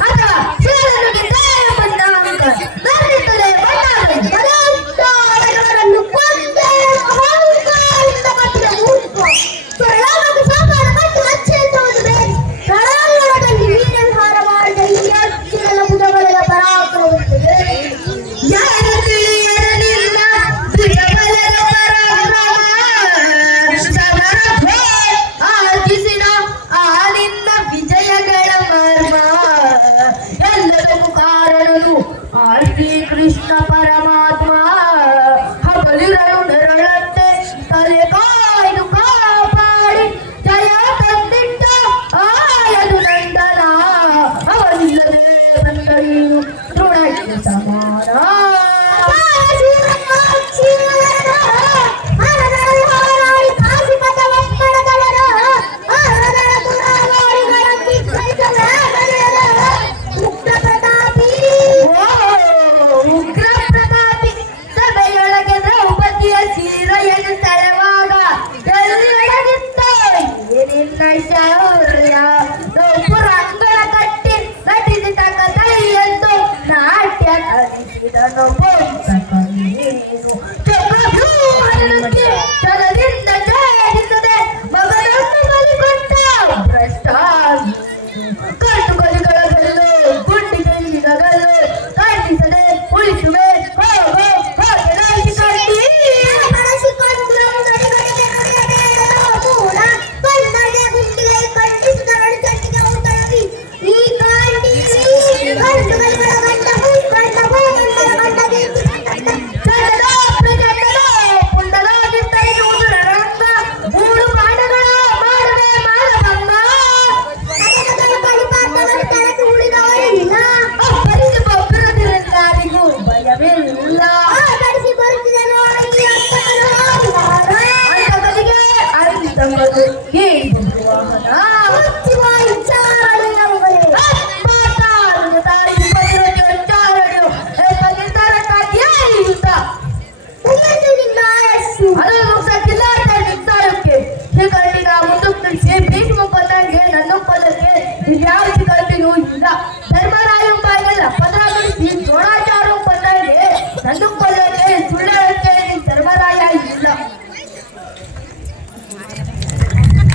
ಅಥವಾ ಶಿವನನ್ನು ಗೆದ್ದೆ ಬಂದ ಅಂಕ ಬಂದಿರ್ತದೆ ಬಣ್ಣವನ್ನು ಕೊಂದೆ ಅಹಂಕಾರದಿಂದ ಕಟ್ಟಿದ ಮೂರ್ಖ ಸರಳವಾಗಿ ಸಾಮಾನು ಮತ್ತು ಅಚ್ಚೆ ಅಂತ ಒಂದು ಬೇರೆ ಪ್ರಣಾಳದಲ್ಲಿ ವೀರವಿಹಾರ ಮಾಡಿದ ಈ ಅಚ್ಚಿನ ಭುಜಬಲದ ಪರಾಕ್ರಮವಿರುತ್ತದೆ ಯಾರು ತಿಳಿಯರಲಿಲ್ಲ ಭುಜಬಲದ ಪರಾಕ್ರಮ ಸಮರ ಆರ್ಜಿಸಿದ ಆ ನಿನ್ನ ವಿಜಯಗಳ ಮರ್ಮ ಎಲ್ಲದಕ್ಕೂ ಕಾರಣನು ಆ ಶ್ರೀ ಕೃಷ್ಣ ಪರಮಾತ್ಮ ಹಗಲಿರಲು ನೆರಳಂತೆ ತಲೆ ಕಾಯ್ದು ಕಾಪಾಡಿ ಜಯ ತಂದಿಟ್ಟ ಆಯದು ನಂದನ ಅವನಿಲ್ಲದೆ ಬಂದಳೀನು ತೃಣಕ್ಕೆ ಸಮಾನ ಪುರಂಗಳ ಕಟ್ಟಿ ನಟಿಸಿದ ಕಥೆಯೆಂದು ನಾಟ್ಯ ಕಲಿಸಿದನು ಜಗದಿಂದ ಜಯಿಸದೆ ಮಗನನ್ನು ಬಲಿಕೊಟ್ಟ ಭ್ರಷ್ಟ ಕಟ್ಟುಕಲಿಗಳ ಗಲ್ಲು ಗುಂಡಿಗೆಲ್ಲಿಗಲು ಖಂಡಿಸದೆ ಉಳಿಸುವೆ ಹೋಗೋ ಹೋಗಿ ಭೀಷ್ಮ ಪದಂಗೆ ನನ್ನ ಪದಕ್ಕೆ